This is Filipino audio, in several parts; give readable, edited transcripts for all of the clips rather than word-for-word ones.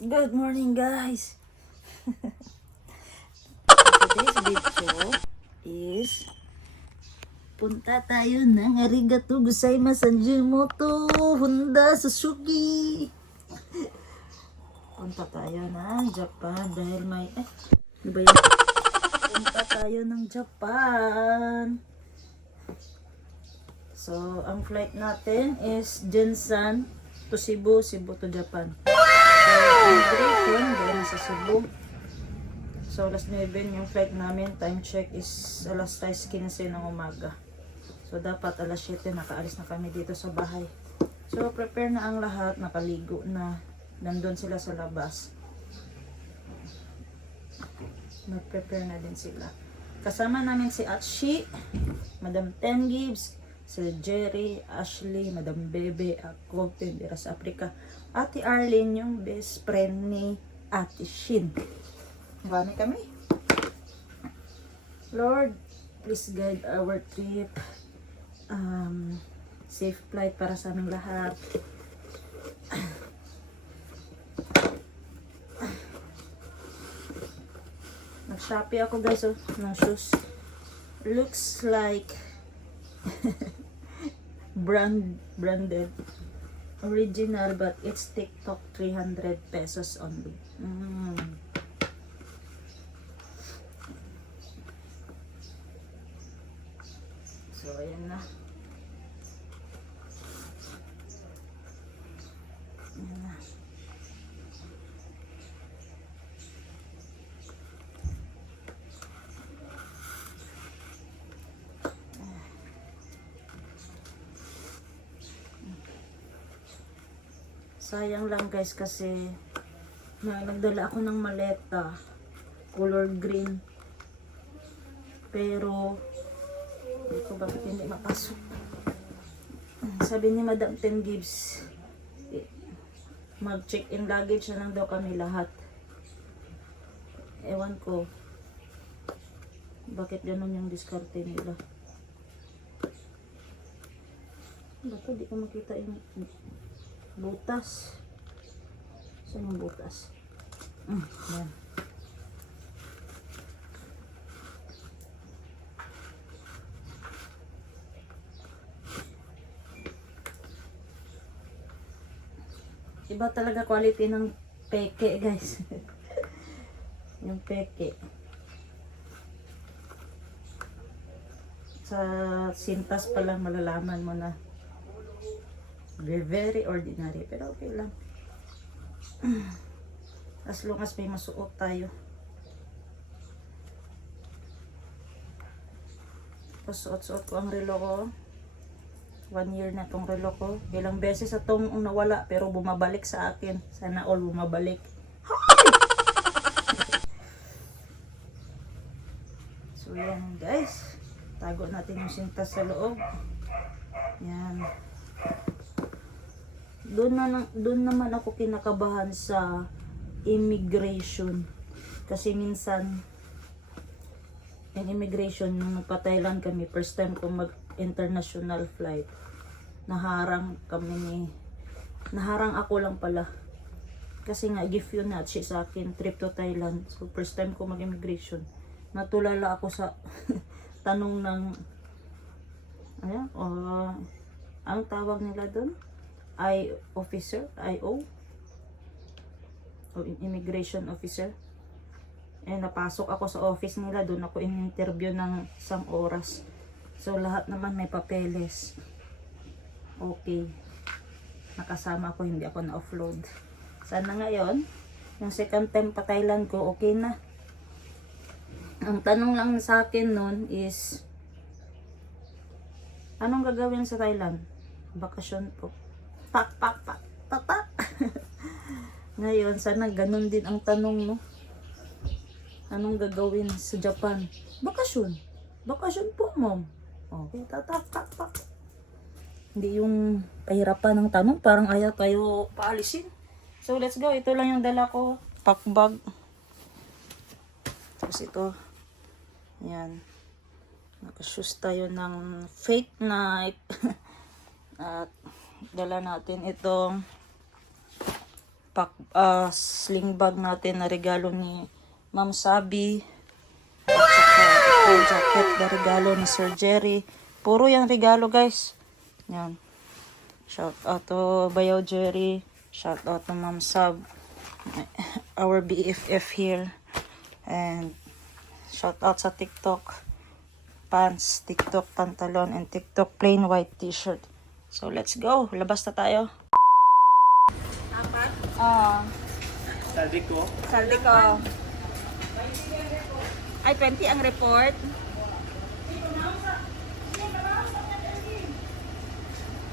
Good morning, guys. Today's video is punta tayo ng Arigato Gozaimasu Sanjimoto Honda Suzuki. Punta tayo ng Japan dahil may ano ba yun? Punta tayo ng Japan. So, ang flight natin is Jinsan to Cebu, Cebu to Japan. So, immigration, dahil sa Cebu. So, alas 9 yung flight namin. Time check is alas 6:15 ng umaga. So, dapat alas 7 nakaalis na kami dito sa bahay. So, prepare na ang lahat. Nakaligo na. Nandun sila sa labas. Nag-prepare na din sila. Kasama namin si Atshi, Madam Ten Gibbs, si Jerry, Ashley, Madam Bebe, ako, tindera sa Africa. Ate Arlene, yung best friend ni Ate Shin. Marami kami. Lord, please guide our trip. Safe flight para sa aming lahat. Nag-shopee ako guys ng shoes. Looks like branded. Original, but it's TikTok 300 pesos only. So, ayan na. Ayan na. Sayang lang guys kasi nagdala ako ng maleta color green, pero hindi ko bakit hindi mapasok. Sabi ni Madam Ten Gibbs, mag check in luggage na lang daw kami lahat. Ewan ko bakit ganun yung diskarte nila. Bakit di ko makita yung butas. Saan yung butas? Yan. Iba talaga quality ng peke guys. Yung peke. Sa sintas pa lang malalaman mo na very ordinary, pero okay lang. As long as may masuot tayo. Pasuot-suot ko ang relo ko. 1 year na tong relo ko. Ilang beses itong nawala pero bumabalik sa akin. Sana all bumabalik. So yan guys. Tago natin yung sintas sa loob. Yan. Doon naman ako kinakabahan sa immigration. Kasi minsan in immigration, nung nagpa-Thailand kami, first time ko mag-international flight, naharang ako lang pala. Kasi nga, gift yun na siya sa akin, trip to Thailand. So, first time ko mag-immigration. Natulala ako sa tanong ng, ang tawag nila doon? Officer, IO, o immigration officer. Napasok ako sa office nila, doon ako in-interview ng 1 oras. So lahat naman may papeles. Okay. Nakasama ako, hindi ako na-offload. Sana ngayon, yung second time pa Thailand ko, okay na. Ang tanong lang sa akin noon is, anong gagawin sa Thailand? Bakasyon po. Pak. Ngayon, sana ganun din ang tanong, no? Anong gagawin sa Japan? Bakasyon. Bakasyon po, ma'am. Okay, pak. Hindi yung pahirapan ng tanong, parang ayaw tayo paalisin. So, let's go. Ito lang yung dala ko. Pack bag. Tapos ito. Yan. Nakashoes tayo ng Fate Night. At dala natin itong sling bag natin na regalo ni Ma'am Sabi. At saka ito, jacket na regalo ni Sir Jerry. Puro yung regalo guys. Yan. Shout out to Bayaw Jerry. Shout out to Ma'am Sab. Our BFF here. And shout out sa TikTok pants, TikTok pantalon, and TikTok plain white t-shirt. So let's go. Labas na tayo. Apat? Saldi ko. Saldi ko. Ay, 20 ang report.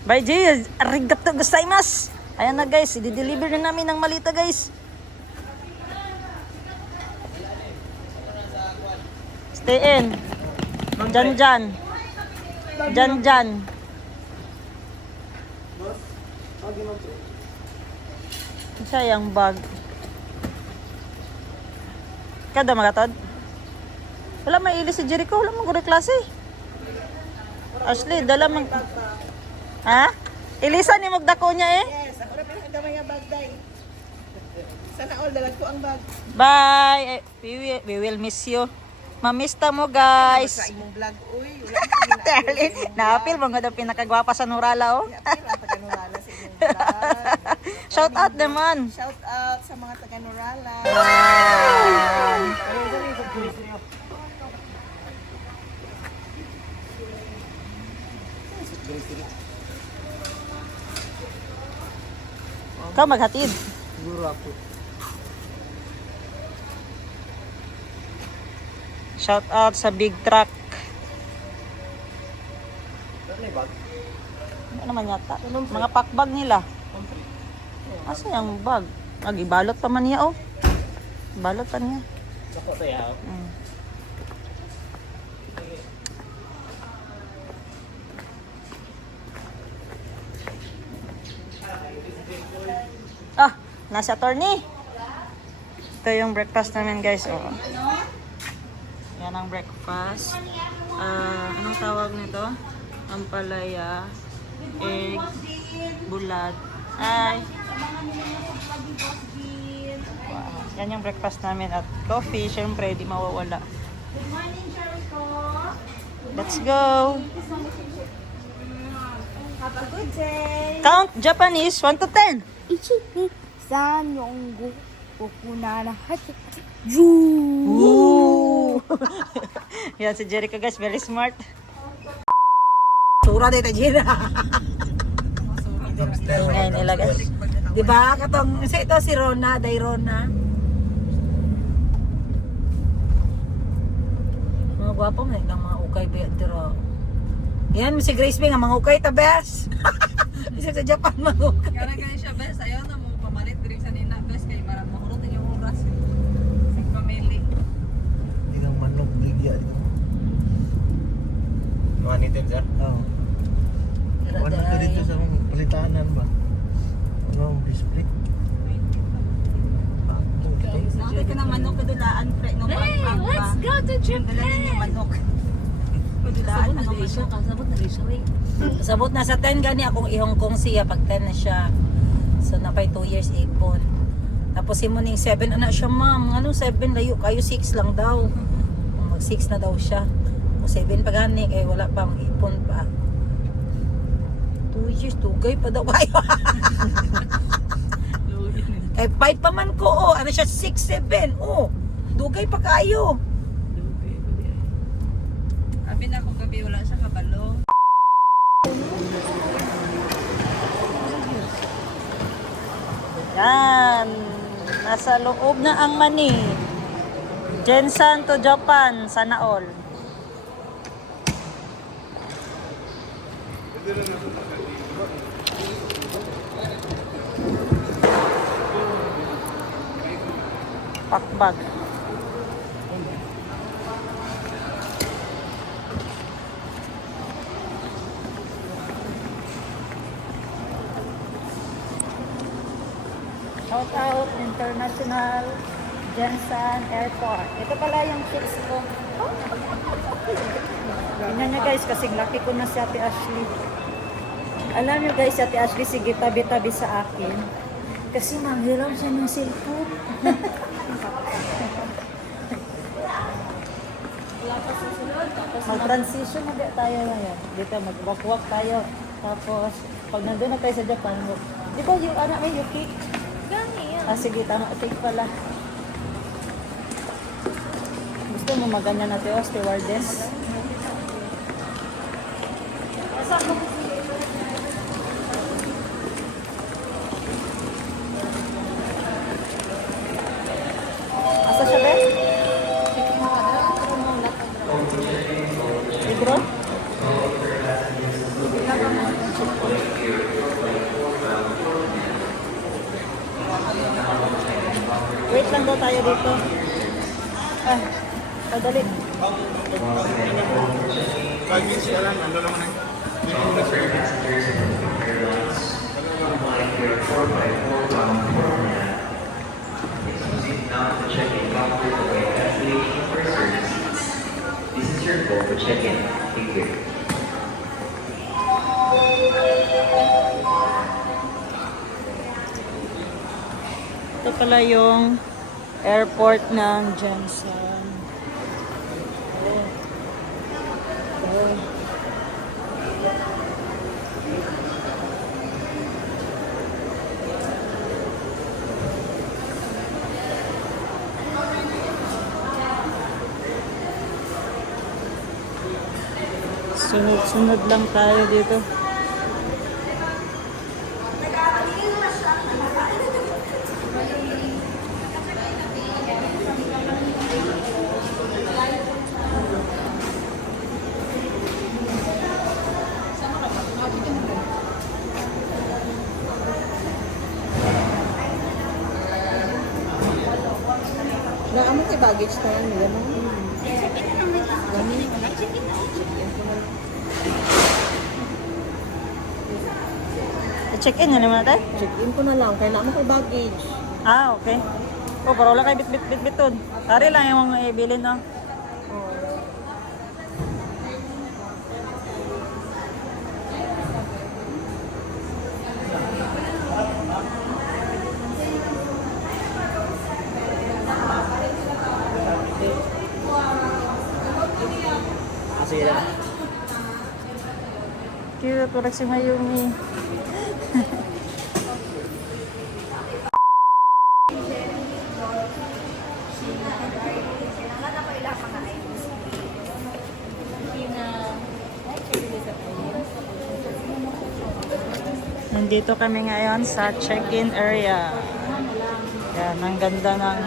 Bye, Jay. Arigatou gozaimasu. Ayan na, guys. I-deliver na namin ng malita, guys. Stay in. Jan. Sayang bag. Kada magatod? Wala maili si Jericho. Wala mong klase. Ashley, dala mang... Ha? Ilisa ni magdako niya eh? Yes, ako na pinagdamay nga bag, day. Sana all, dalag ko ang bag. Bye! We will miss you. Mamista mo guys. Sa imong vlog, uy. Wala Darling, na-appeal mo nga daw pinakagwapa sa Nurala oh. ang taga-Nurala sa imong vlog. Shout out naman. Shout out sa mga taga-Nurala. Ikaw maghatid. Siguro ako. Shout out sa big truck. Ano yung bag? Ano naman yata? Mga packbag nila. Asa yung bag? Ibalot pa man niya oh. Balot pa niya. Ako to yaw. Nasa attorney. Ito yung breakfast namin guys. Oh. Yan ang breakfast. Anong tawag nito? Ampalaya, egg, bulad. Ay. Wow. Yan yung breakfast namin at coffee. Syempre, di mawawala. Good morning, Jericho. Let's go. Have a good day. Count Japanese 1 to 10. 1,2,3,4,5,6,7,8. Woo! Yan si Jericho guys, very smart. Sura dito, Jira. Ingay nila guys. Diba? Katong, ito si Rona, Dairona. Mga gwapo may mga ukay ba dito. Yan, si Grace Bing, ang mga ukay, tabes. Isa sa Japan, mga ukay. Kaya siya, bes. Ayaw na mo pamalit diri sa nina, bes. Kaya marang mahulot yung oras. Sa pamili. Hindi kang manok, bigya. Mga nitin, sir? Oo. Wala ka dito sa mga palitanan ba? Wala akong display. Nakita ka ng manok, kadulaan, pre. No, let's go to Japan! Dala yung manok. Kadulaan, ano ba siya? Kasabot na siya, eh. Sabot na sa 10 gani akong i-Hong Kong siya pag 10 na siya. So napay 2 years ipon. Tapos si Muning 7 ana siya ma'am. Ano 7 layo kayo 6 lang daw. Mag 6 na daw siya. O 7 pa gani kay wala pa mag-ipon pa. 2 years tugay pa daw kayo. Kay 5 pa man ko oh. Ano siya 6 7 oh. Dugay pa kayo. Abi na akong gabi, wala siya kabalo. Yan. Nasa loob na ang mani. Jensan to Japan. Sana all. Pakbag. Shout out International Jensen Airport. Ito pala yung chicks ko. Tingnan nyo guys, kasing laki ko na si Ate Ashley. Alam nyo guys, si Ate Ashley, sige tabi-tabi sa akin. Kasi maghiram siya ng cellphone. Mag-transition na tayo ngayon. Dito, mag-walk-walk tayo. Tapos, pag nandun na tayo sa Japan, di ba yung anak may Yuki? Gani yan. Ah, sige, tama. Take pala. Gusto mo maganda na tayo, stewardess? Asa siya, be? Libro? Wait lang daw tayo dito. Ah, padali. This is your call for check-in. Thank you. Ito pala yung airport ng Jensen. Sunod-sunod lang tayo dito. Naamot yung baggage tayo nila mo. Check-in na naman natin? Check-in ko na lang. Kaya naamot yung baggage. Ah, okay. Oh, para wala kayo bit-bit-bit-bitod. Tari lang yung mga ibilin, no? Sige na. Cute, parang si Mayumi. Nandito kami ngayon sa check-in area. Yan, ang ganda ng...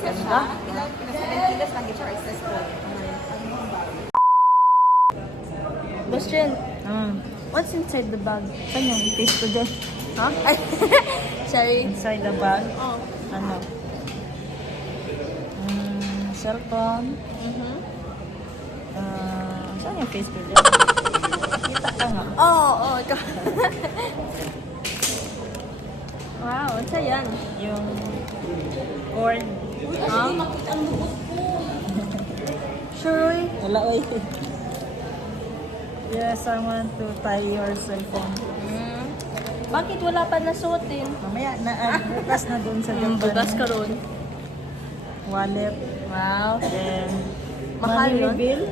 Ganda? Boss Jen, What's inside the bag? Saan yung i-paste ko dyan? ha? Sorry. Inside the bag? Oh. Ano? Cellphone. Saan yung face ko dyan? Kita ka nga. Oh, ikaw. Wow, ano yan? Yung cord. Ha? Sure. Wala, oy. Yes, I want to tie your cellphone. Bakit wala pa nasuotin? Mamaya, bukas na dun sa Japan. Bukas ka ron. Wallet. Wow. Then, Mahal money yun? bill.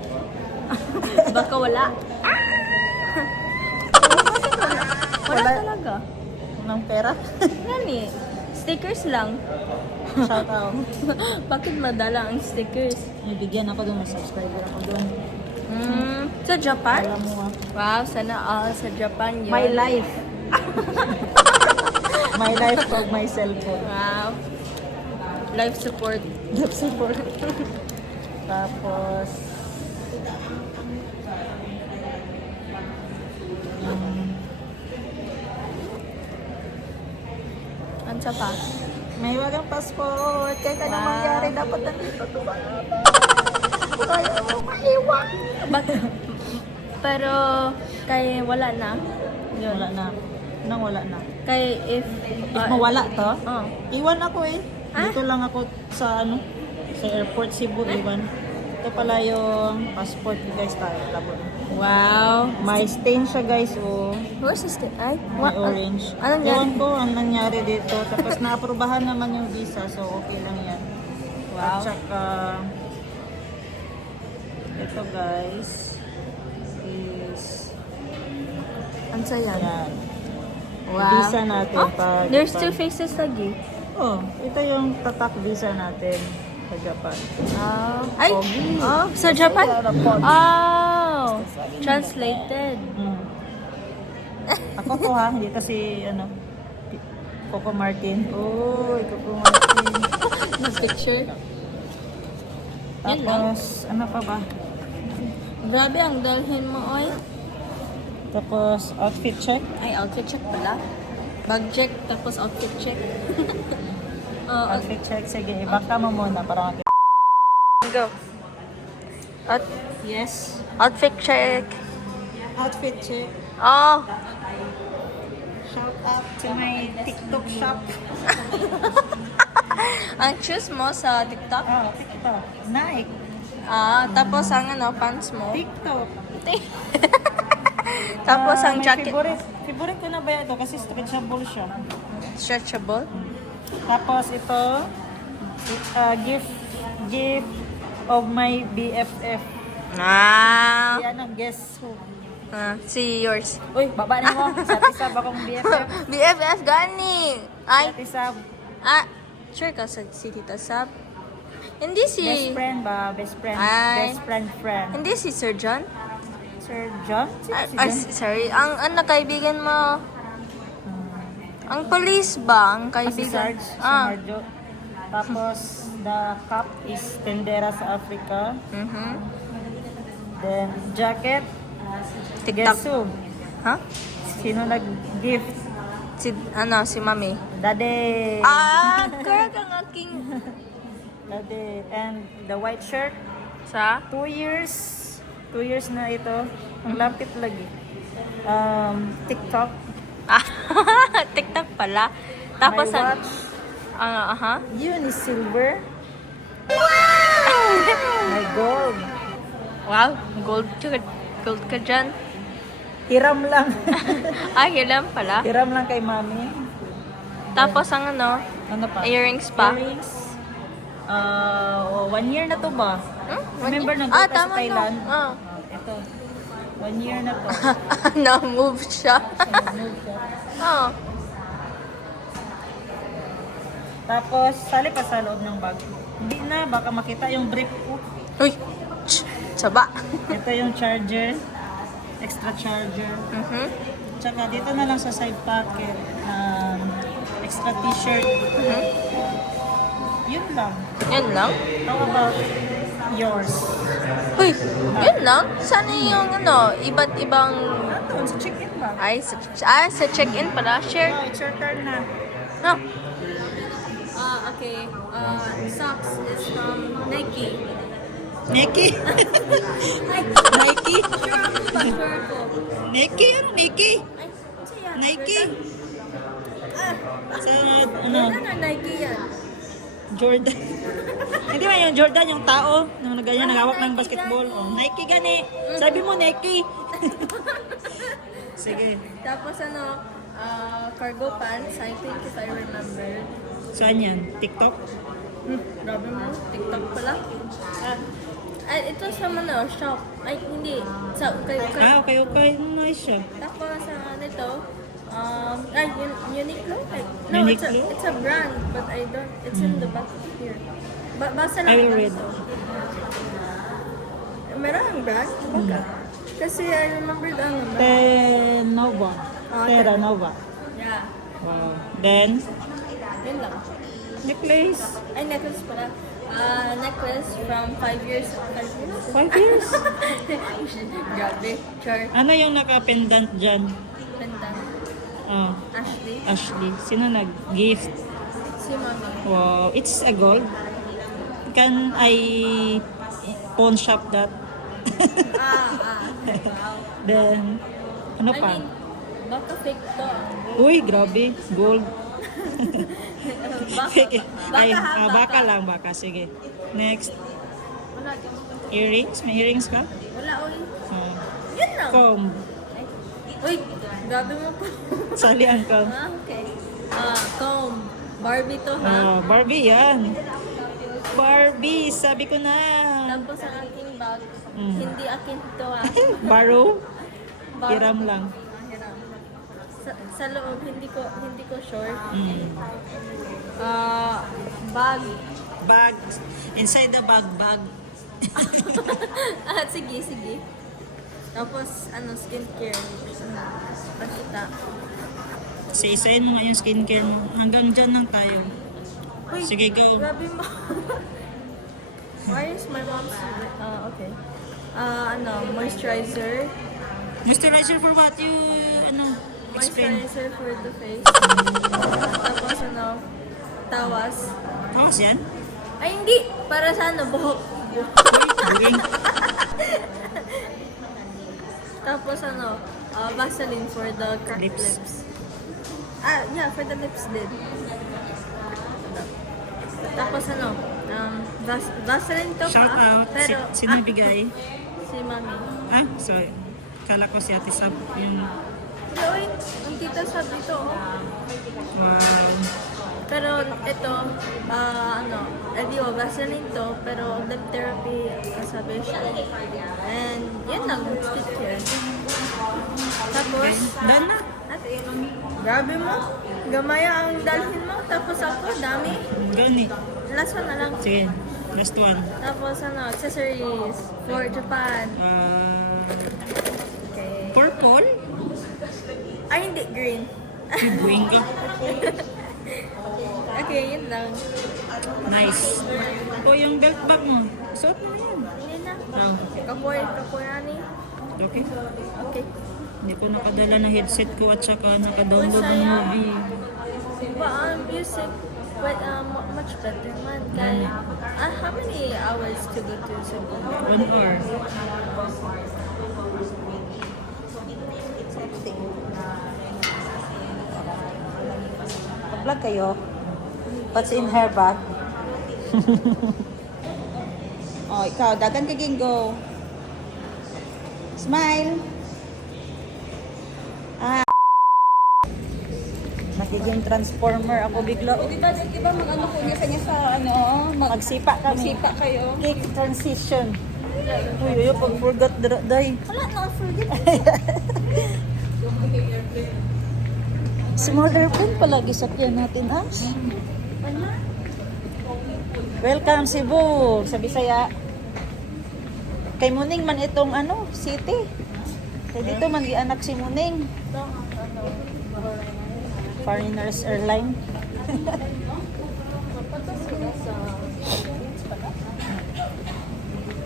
Baka wala. Wala talaga. Ng pera. Nani? Stickers lang. Shout out. Bakit madala ang stickers? Ibigyan ako dun, may subscriber ako dun. Sa Japan? Alam mo ah. Wow, sana all sa Japan yun. My life. My life pag my cellphone. Wow. Life support. Life support. Tapos, Ano sa pa? may wagang passport. Kahit anong Wow. mangyari, dapat nandito to ba? Kaya mo maiwan. Pero, kay wala na. Yun. Wala na. Nang wala na. Kay if Mawala to? Oh. Iwan ako eh. Ah? Dito lang ako sa ano, sa airport Cebu, iwan. ito pala yung passport ko guys tayo. Labon. Wow. May stain siya guys, oh. Where's this? Ay, May orange. Anong yan? Ewan ko ang nangyari dito. Tapos naaprubahan naman yung visa, so okay lang yan. Wow. At saka, ito guys, is, Ano sa yan? yan. Wow. Visa natin. pag- There's pag- 2 faces lagi. Oh, ito yung tatak visa natin sa Japan. Ay! Pogi. Oh, sa Japan? Airport. Oh! Translated. Mm. Ako to ha, hindi kasi ano, Coco Martin. Oh, Coco Martin. Na picture. Yan lang. Tapos, ano pa ba? Grabe ang dalhin mo, oy. Tapos, outfit check. Ay, outfit check pala. Bag check, tapos outfit check. Oh, Outfit check. Sige, ibaka mo muna para makita. go. Yes. Outfit check. Outfit check. Oh! Shout out to my TikTok shop. Ang choose mo sa TikTok? Oh, TikTok. Nike. Tapos ang ano, pants mo. TikTok. Tapos ang may jacket. Favorite ko na ba ito kasi stretchable siya. Stretchable. Tapos ito, gift of my BFF. Yan ang guess who. See yours. Uy, baba na mo. Sa tisab akong BFF. BFF gani. Ay, Sa tisab. sure ka sa si Tita Sab? Hindi si... Best friend ba? Best friend. Ay. Best friend. Hindi si Sir John? Sir John? Sino si Ay, John? sorry. Ang kaibigan mo... Ang police ba? Ang Si kaibigan? Sarge. Si Marjo. Tapos, the cup is Tendera sa Africa. Mhm. Then, jacket. TikTok. Guess who? Ha? Sino nag-gift? Si Mami. Daddy. Correct ang aking... Daddy. And the white shirt. Sa? 2 years. 2 years na ito. Ang lapit lagi. TikTok. TikTok pala. Tapos My watch. Yun is silver. Wow! My gold. Wow, gold ka dyan. Hiram lang. Hilam pala. Hiram lang kay mami. Tapos ang ano, Ano pa? earrings pa. Earrings. 1 year na to ba? Remember One year? nag-go tayo sa Tama Thailand? No. Ito. 1 year na to. Na-move siya. Move ko. Oh. Tapos, sali pa sa loob ng bag. Hindi na, baka makita yung brief ko. Uy! Saba. Ito yung charger. Extra charger. Mhm. Tsaka dito na lang sa side pocket. Extra t-shirt. Yun lang. Yan lang? How about yours? Uy! Yun lang? Sana yung ano, iba't ibang... Ano? Sa check-in ba? Ay, sa check-in pala. Share. Oh, it's your turn na. No. Okay. Socks is from Nike. Nike? Nike? Nike? Ano Nike? Nike? Sa ano? Nike yan. Jordan. Hindi ba yung Jordan, yung tao, nung ganyan, nagawak ng basketball. Oh, Nike gani. Sabi mo Nike. Sige. Tapos ano, cargo pants, I think if I remember. Saan yan? TikTok? Grabe mo, TikTok pala. Ay, ito sa ano, shop. Ay, hindi. Sa Okay. Nice siya. Tapos nito, Uniqlo? No, Uniqlo? it's a brand, but I don't, it's in the back here. Basa lang. I will read. Meron ang brand? Baka. Kasi I remember the ano. Nova. Terra Nova. Yeah, Wow. Then, yun lang. necklace. Ay, necklace pala. Necklace from 5 years. 5 years. Grabe. Char. Ano yung naka-pendant dyan? Pendant. Oh, Ashley. Ashley. Sino nag-gift? Si Mami. Wow. It's a gold. Can I pawn shop that? Wow. Then, ano I pa? mean, baka fake to. Uy, grabe. Gold. Baka. Fake. Ay, Baka. baka lang, baka. Sige. Next. Wala ka. Earrings? May earrings ka? Wala, uy. Oh. Yun lang. Comb. Uy, grabe mo po. Salihan comb. Ah, okay. Comb. Barbie to, ha? Oh, Barbie yan. Barbie, sabi ko na. Tapos ang aking bag, Mm. hindi akin to, ha? Borrow? Bag- Hiram lang. Hiram. Sa loob, hindi ko short. Mm. Bag. Bag. Inside the bag. Sige. Tapos, skincare. Pakita. Isa-isayin mo nga yung skincare mo. Hanggang dyan lang tayo. Uy, Sige, go. grabe mo. Why is my mom's... okay. Moisturizer. Moisturizer for what? You, explain. Moisturizer for the face. Tapos, tawas. Tawas yan? Ay, hindi. Para sa buhok. Buring. Tapos, Vaseline for the cracked Lips. lips. Yeah, for the lips din. Tapos, Vaseline to Shout pa. out. Pero, Sino bigay? Si Mami. Ah, sorry. Kala ko si Ate Sab yung... Wait, ang tita sabi ito, oh. Wow. Pero ito, Vaseline to, pero lip therapy sabi siya. And yun lang, skincare. Tapos, Done na. grabe mo, gamaya ang dalhin mo. Tapos ako, dami. Gani. Last one na lang. Sige. Last one. Tapos accessories for Japan. Okay. Purple? Ay, hindi, green. Buing ka. Okay, yun lang. Nice. O yung belt bag mo. Suot mo na yan. Yun na. Wow. Kapoy, ani. Okay. Okay. Hindi ko nakadala na headset ko at saka nakadownload ng Masaya. movie. But music, much better man. Kaya, how many hours to go to Cebu? 1 hour. Vlog kayo. What's in her bag? Oh, ikaw, dagan ka gingo. Smile. Nagiging transformer ako bigla. O, diba mag-ano ko niya sa niya sa magsipa kami. Magsipa kayo. Cake transition. Uy, pag-forgot day. Wala na, forget. Small airplane palagi sakyan natin, Ash. Welcome Cebu, sa Bisaya. Kay Muning man itong city. Kay dito man gianak si Muning. Foreigners Airline.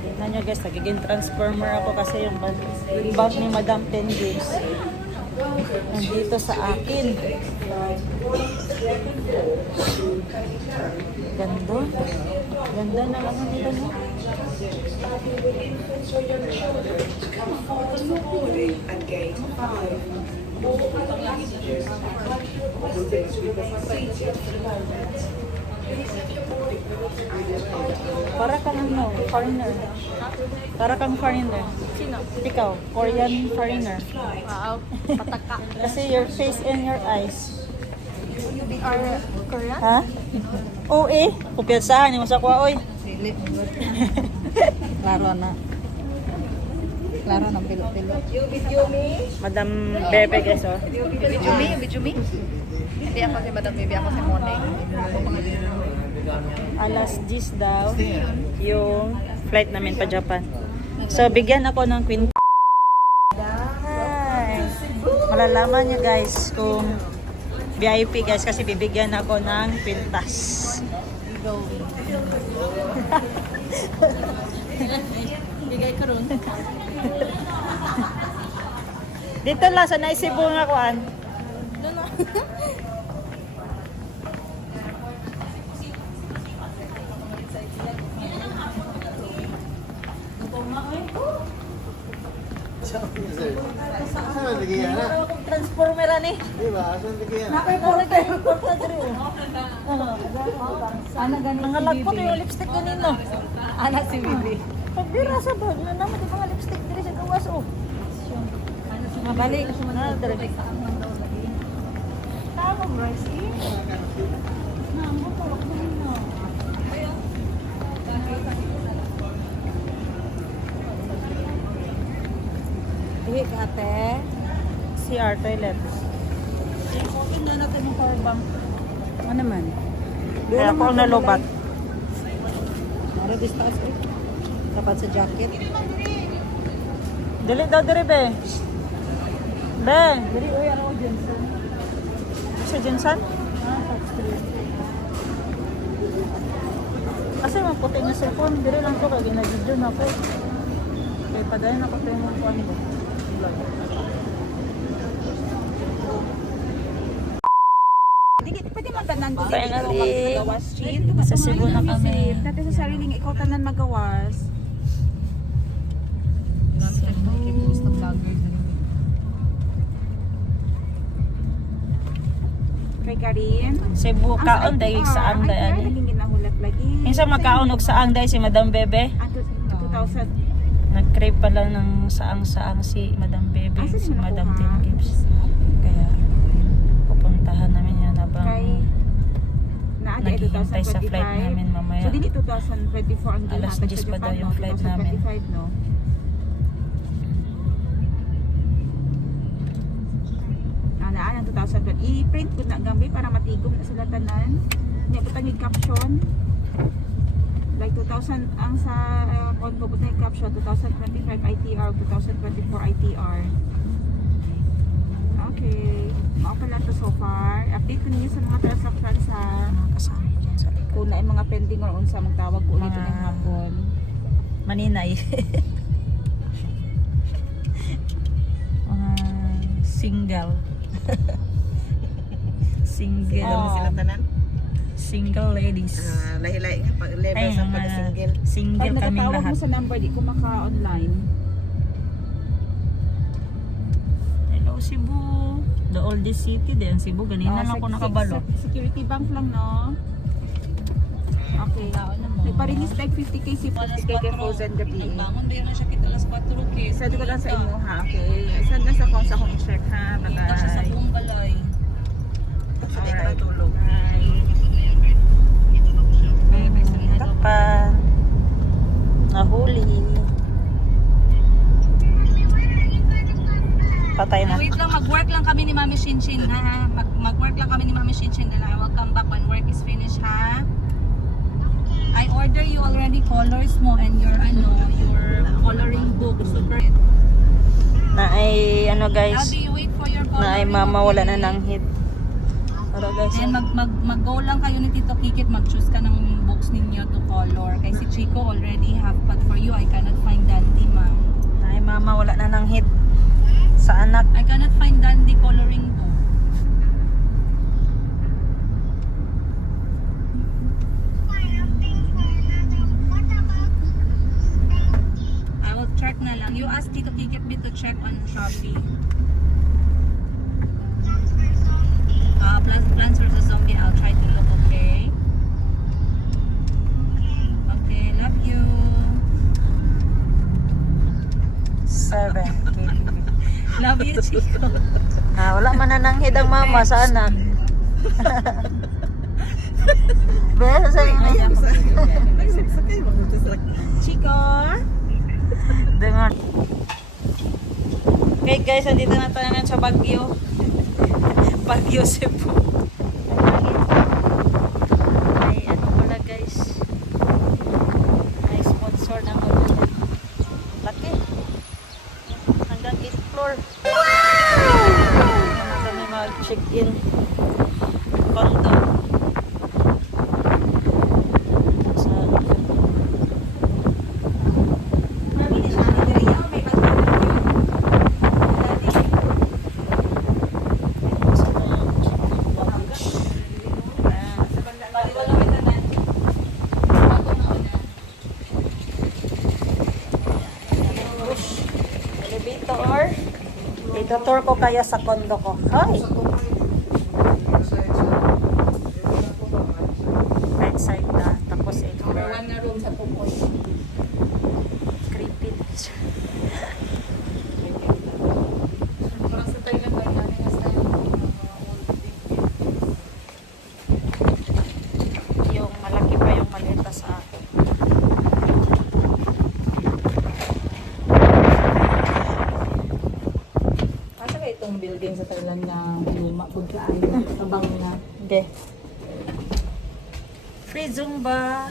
Tingnan nyo guys, nagiging transformer ako kasi yung bag ni Madam Pen Games nandito sa akin. Ganda. Ganda ng nila, no? Para kang foreigner. Para kang foreigner. Sino? Ikaw, Korean foreigner. Wow, pataka. Kasi your face and your eyes. Are Korean? Ha? Oo eh. Kupyasahan mo sa kuha, oy. Klaro na. Klaro na pilot-pilot. Madam Bebe, guys, oh. Video me? Hindi ako si Madam Bibi, ako si Moning. Alas 10 daw yung flight namin pa Japan. So, bigyan ako ng Queen. Hi. Malalaman nyo guys kung VIP guys kasi bibigyan ako ng kwintas. Bigay ko ron. Dito lang sa naisibo nga kuan. Doon na. Saan lagi yan? Transformer ani. Di ba? Saan lagi yan? Mga lagpo to yung lipstick kanino. Anak si Bibi. Pagbira sa bag na naman di mga lipstick diri sa gawas oh. Mabalik na diri. Tama rice eh. Na mo ko na. Ihi ka ate. CR toilet. Open na natin yung power bank. Ano naman? Kaya ako nalubat. Para distance eh. Dapat sa jacket. Dili daw diri be. Be, Diri oy ano ko Jensen. sa Jensan? Ah, factory. Kasi maputi nga cellphone, diri lang ko kay ginagidyo na ako. Kay padayon ako tayo mo kuan ko. Pwede man tanan ko Finally, magawas street. sa Cebu na kami. Dati sa sariling ikaw tanan magawas. Kay Karin. Cebu kaon dahil sa ang Ay, dahil. naging ginahulat lagi. Minsan makaon og sa ang dahil si Madam Bebe. Ah, 2000. Nag-crave pala ng saang-saang si Madam Bebe, Asa si niyo Madam nakuha? Tin Gibbs. Kaya pupuntahan namin yan habang Kay naadi ay naghihintay sa 2025. flight namin mamaya. So dili 2024 ang Alas ginhatag 10 sa pa daw Japan, yung no? flight namin. 2025 no. Naan ang 2020. I-print ko na gambi para matigom na sila tanan. Nya butang yung caption. Like 2000 ang sa on ko butang yung caption 2025 ITR 2024 ITR. Okay. Mao pa lang to so far. Update ko ninyo sa mga transaction sa kasama dyan sa likod. kung na mga pending or unsa magtawag ko ulit Mga- ng hapon. Maninay. Mga single. Single. Oh. tanan? Single ladies. Lahi-lahi nga pag level Ay, sa mga pag-single. Pag Single kaming natatawag lahat. mo sa number, di ko maka-online. Hello Cebu. The oldest city din. Cebu. Ganina lang ako nakabalo. Security Bank lang, no? Okay. Nagpa-release like 50k si 50k kay Frozen gabi. Bangon ba yun na siya kita alas 4 kay. Send ko lang sa inyo, ha? Okay. Send na sa phone sa akong i-check, ha? Kita siya sa Bye-bye. buong balay. Alright. tulog. Tapan. Nahuli. Patay na. Wait lang, mag-work lang kami ni Mami Shinshin ha. Mag-work lang kami ni Mami Shinshin then I will come back when work is finished ha. I order you already colors mo and your coloring book. Super. Na ay ano guys. Abby, wait for your coloring. Na ay mama okay? wala na ng hit. Pero guys. Then mag-go lang kayo ni Tito Kikit, mag-choose ka ng books ninyo to color. Kay si Chico already have, but for you, I cannot find Dandy, ma'am. Na ay mama wala na ng hit. Sa anak. I cannot find Dandy coloring book. I will check na lang. You ask Tito Kikit to check on Shopee. Plants vs. Zombie, I'll try to look, okay? Okay, love you. 7. Love you, Chico. Ah, wala man na ng hit ang mama sa anak. Besa sa inyo. Chico? Dengar. Okay guys, andito na tayo ngayon sa Baguio. Baguio Cebu. Ay ano pala guys. Ay sponsor ng hotel. Laki. Hanggang 8th floor. Wow! Kami mag-check-in. Condo. Sa elevator. Ito-tour ko kaya sa condo ko. Hi! Right side na. Tapos ito. Number 1 na room sa Pupos. pangalan nga luma pud kaayo. Tabang na. Okay. Free Zumba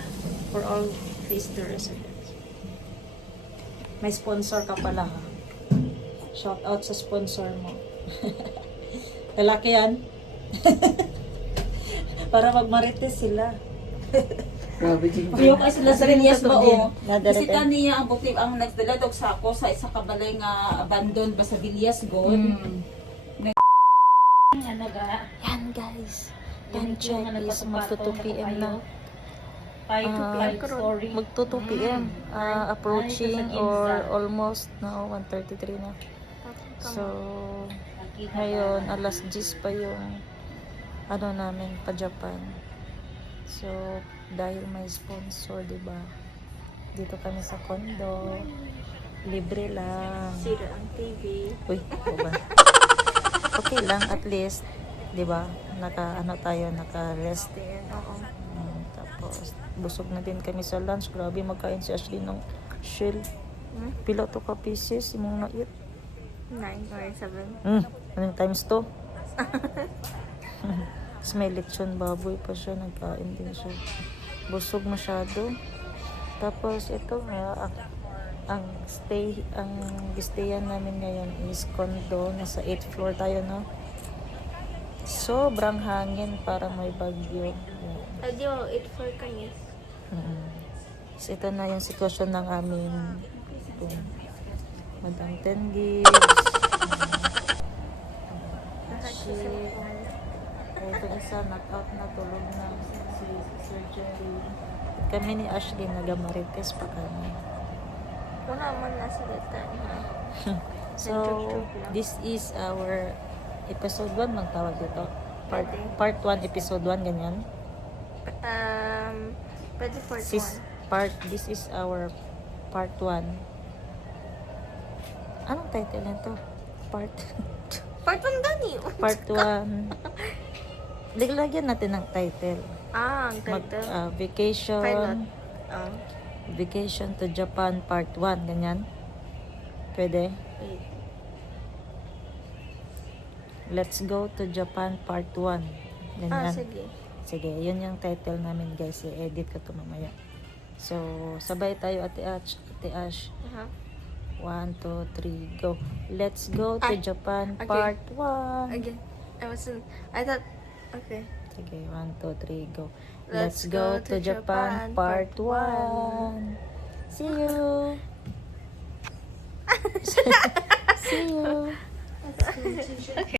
for all phase 2 residents. May sponsor ka pala ha. Shout out sa sponsor mo. Lalaki yan. Para magmarites sila. Grabe din. Piyo ka sila sa Rinyas ba o? Nadarete. Bisita niya ang bukid ang nagdala dog sa ako sa isa ka balay nga abandoned ba sa Villas God. Ano ga? Yan guys. Time check is magto 2 p.m. na. 5 to 5 sorry. Magto 2 p.m. Approaching or almost now 1:33 na. So, ngayon alas 10 pa yung ano namin pa Japan. So, dahil may sponsor, 'di ba? Dito kami sa condo. Libre lang. Sira ang TV. Uy, ba? Okay lang at least, 'di ba? Naka-rest. Oo. Tapos busog na din kami sa lunch. Grabe magkain si Ashley ng shell. Pila to ka pieces imong na-eat? 9 or 7. Anong times to? Tapos may lechon baboy pa siya. Nagkain din siya. Busog masyado. Tapos ito ang stayan namin ngayon is condo. Nasa 8th floor tayo, no? Sobrang hangin, parang may bagyo. Adyo, 8-4 kami. So, ito na yung sitwasyon ng aming Madam Tengiz. Ito isa, knock-out na, tulog na si surgery. Kami ni Ashley, nagamarites pa kami. Wala man na salita niya. So, this is our episode 1, magtawag dito. Part 1, episode 1, ganyan. Pwede part 1. This is our part 1. Anong title nito? Part Part 1 gani. Part 1. Lagyan natin ng title. Ang title. Vacation. Pilot. Vacation to Japan Part 1. Ganyan. Pwede? Wait. Let's go to Japan Part 1. Ganyan. Sige. Sige, yun yung title namin guys. I-edit ko to mamaya. So, sabay tayo Ate Ash. 1, 2, 3, go. Let's go to Japan okay. Part 1. Again. I thought, okay. Sige, 1, 2, 3, go. Let's go to Japan Part 1. See you. See you.